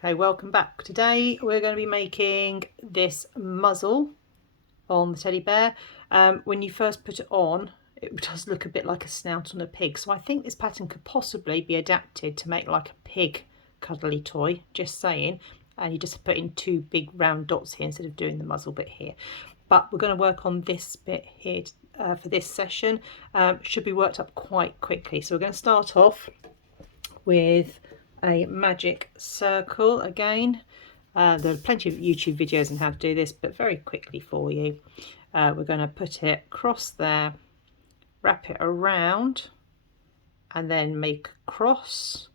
Hey, welcome back. Today we're going to be making this muzzle on the teddy bear. When you first put it on, it does look a bit like a snout on a pig, so I think this pattern could possibly be adapted to make like a pig cuddly toy, just saying. And you just put in two big round dots here instead of doing the muzzle bit here. But we're going to work on this bit here for this session. Should be worked up quite quickly, so we're going to start off with a magic circle again. There are plenty of YouTube videos on how to do this, but very quickly for you. We're going to put it across there, wrap it around, and then make a cross,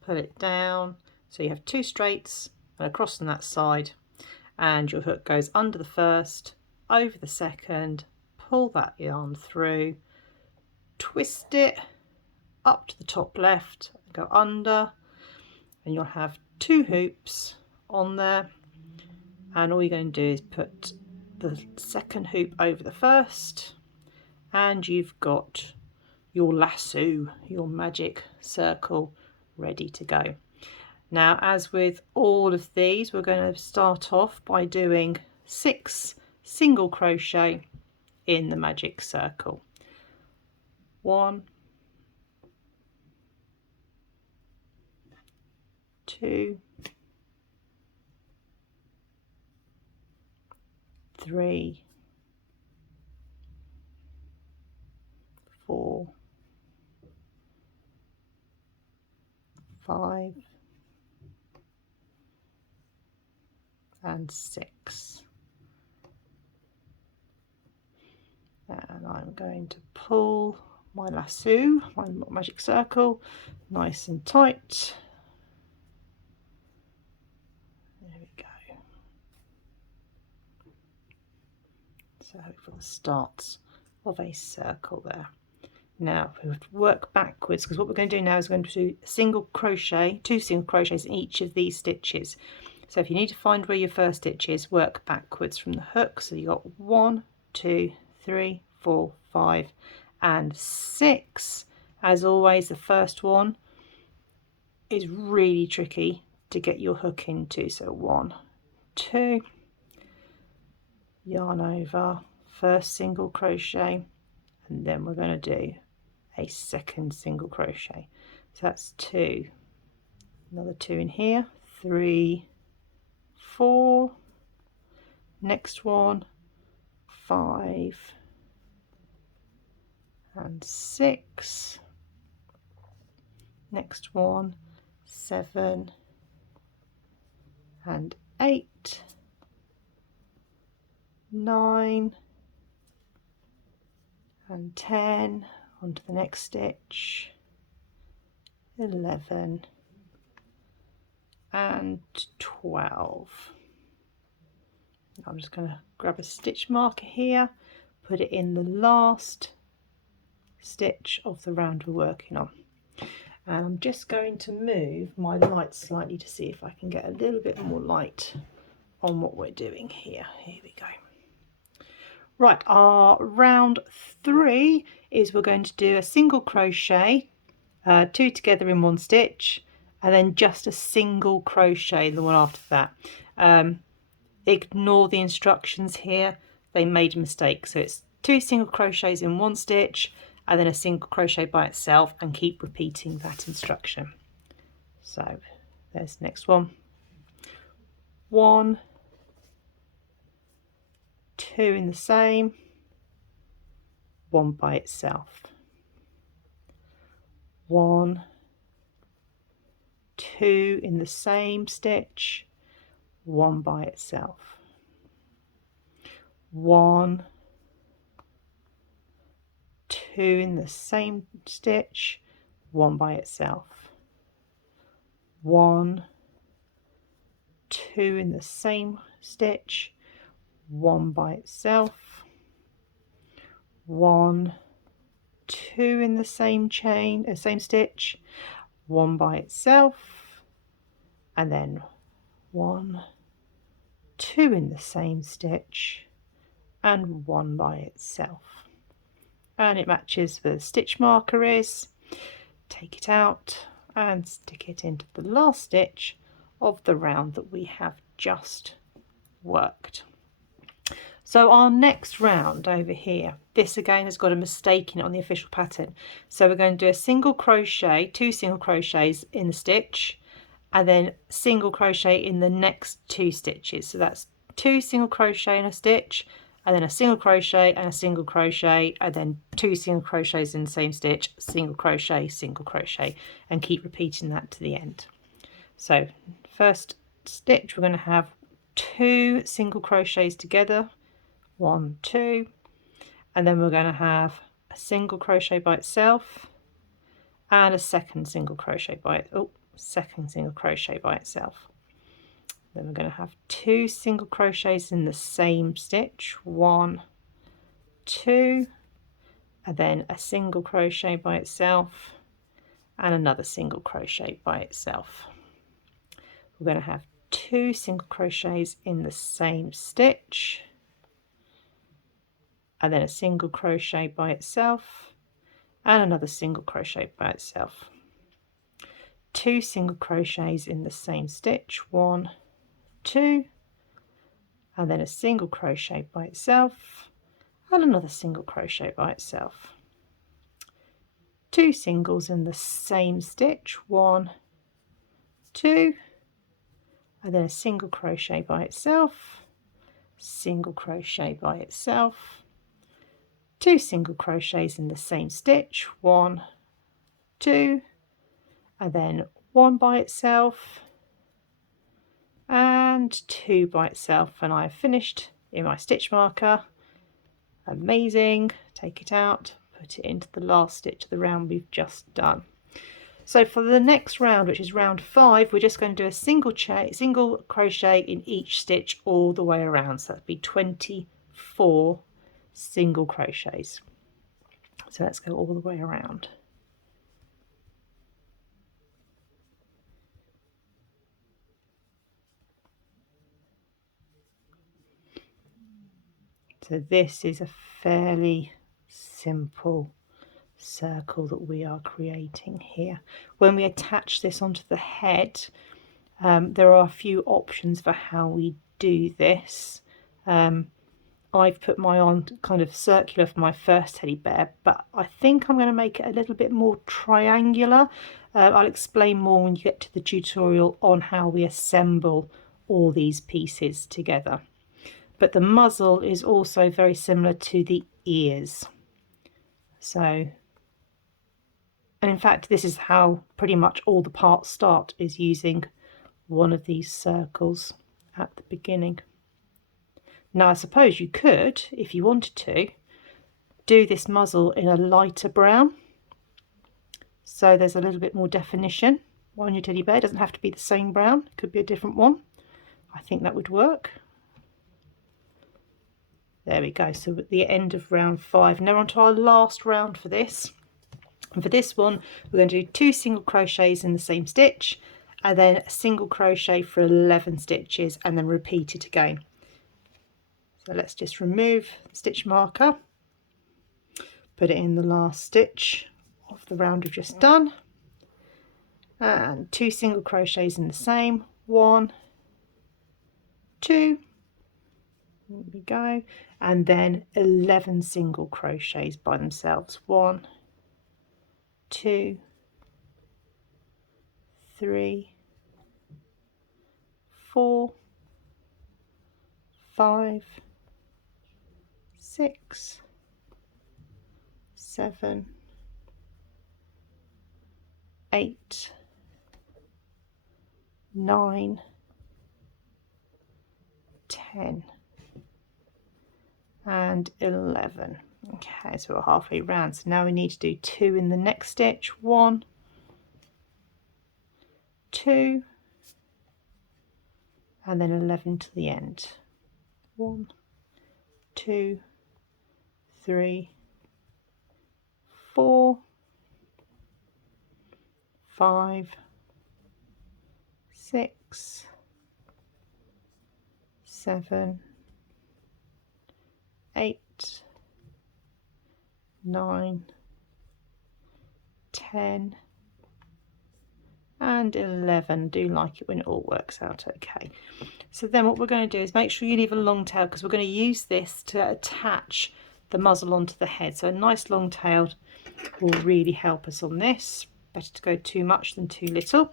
pull it down. So you have two straights and a cross on that side, and your hook goes under the first, over the second, pull that yarn through, twist it up to the top left, go under, and you'll have two hoops on there, and all you're going to do is put the second hoop over the first, and you've got your lasso, your magic circle, ready to go. Now, as with all of these, we're going to start off by doing 6 single crochet in the magic circle. 1, 2, 3, 4, 5, and 6. And I'm going to pull my lasso, my magic circle, nice and tight. There we go. So for the starts of a circle there. Now we have to work backwards, because what we're going to do now is we're going to do a single crochet, 2 single crochets in each of these stitches. So if you need to find where your first stitch is, work backwards from the hook. So you've got 1, 2, 3, 4, 5, and 6. As always, the first one is really tricky to get your hook into. So 1, 2, yarn over, first single crochet, and then we're going to do a second single crochet. So that's 2, another 2 in here, 3, 4, next one, 5, and 6, next one, 7, and 8, 9, and 10, onto the next stitch, 11, and 12. I'm just going to grab a stitch marker here, put it in the last stitch of the round we're working on, and I'm just going to move my light slightly to see if I can get a little bit more light on what we're doing here. Here we go. Right, our round 3 is we're going to do a single crochet, 2 together in 1 stitch, and then just a single crochet the one after that. Ignore the instructions here, they made a mistake. So it's 2 single crochets in 1 stitch and then a single crochet by itself, and keep repeating that instruction. So there's the next one. 1, 2 in the same, 1 by itself, 1, 2 in the same stitch, 1 by itself, 1, 2 in the same stitch, 1 by itself, 1, 2 in the same stitch, 1 by itself, 1, 2 in the same chain, same stitch, 1 by itself, and then 1, 2 in the same stitch, and 1 by itself. And it matches where the stitch marker is. Take it out and stick it into the last stitch of the round that we have just worked. So our next round over here, this again has got a mistake in it on the official pattern. So we're going to do a single crochet, 2 single crochets in the stitch, and then single crochet in the next 2 stitches. So that's 2 single crochet in a stitch, and then a single crochet and a single crochet, and then 2 single crochets in the same stitch, single crochet, and keep repeating that to the end. So first stitch, we're going to have 2 single crochets together, 1, 2, and then we're going to have a single crochet by itself and a second single crochet by itself. Then we're going to have 2 single crochets in the same stitch, 1, 2, and then a single crochet by itself and another single crochet by itself. We're going to have 2 single crochets in the same stitch, and then a single crochet by itself and another single crochet by itself. 2 single crochets in the same stitch, 1, 2, and then a single crochet by itself and another single crochet by itself. 2 singles in the same stitch, 1, 2, and then a single crochet by itself, single crochet by itself, 2 single crochets in the same stitch, 1, 2, and then 1 by itself and 2 by itself, and I have finished in my stitch marker. Amazing. Take it out, put it into the last stitch of the round we've just done. So for the next round, which is round 5, we're just going to do a single crochet in each stitch all the way around. So that'd be 24 single crochets. So let's go all the way around. So this is a fairly simple circle that we are creating here. When we attach this onto the head, there are a few options for how we do this. I've put my on kind of circular for my first teddy bear, but I think I'm going to make it a little bit more triangular. I'll explain more when you get to the tutorial on how we assemble all these pieces together. But the muzzle is also very similar to the ears. So, and in fact, this is how pretty much all the parts start, is using one of these circles at the beginning. Now, I suppose you could, if you wanted to, do this muzzle in a lighter brown, so there's a little bit more definition on your teddy bear. It doesn't have to be the same brown, it could be a different one. I think that would work. There we go. So at the end of round 5, now we're on to our last round for this. And for this one, we're going to do 2 single crochets in the same stitch, and then a single crochet for 11 stitches, and then repeat it again. So let's just remove the stitch marker, put it in the last stitch of the round we've just done, and 2 single crochets in the same, 1, 2, there we go, and then 11 single crochets by themselves, 1, 2, 3, 4, 5, 6, 7, 8, 9, 10, and 11. Okay, so we're halfway round. So now we need to do 2 in the next stitch. 1, 2, and then 11 to the end. 1, 2, 3, 4, 5, 6, 7, 8, 9, 10, and 11. Do like it when it all works out okay. So then what we're going to do is make sure you leave a long tail, because we're going to use this to attach the muzzle onto the head. So a nice long tail will really help us on this. Better to go too much than too little.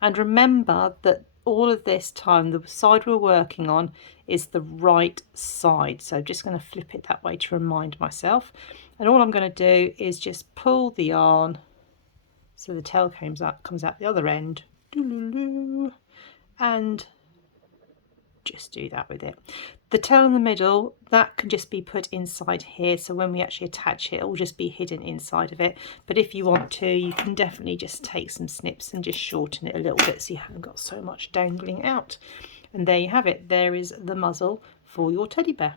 And remember that all of this time the side we're working on is the right side, so I'm just going to flip it that way to remind myself. And all I'm going to do is just pull the yarn so the tail comes out the other end, and just do that with it. The tail in the middle, that can just be put inside here, so when we actually attach it, it will just be hidden inside of it. But if you want to, you can definitely just take some snips and just shorten it a little bit so you haven't got so much dangling out. And there you have it. There is the muzzle for your teddy bear.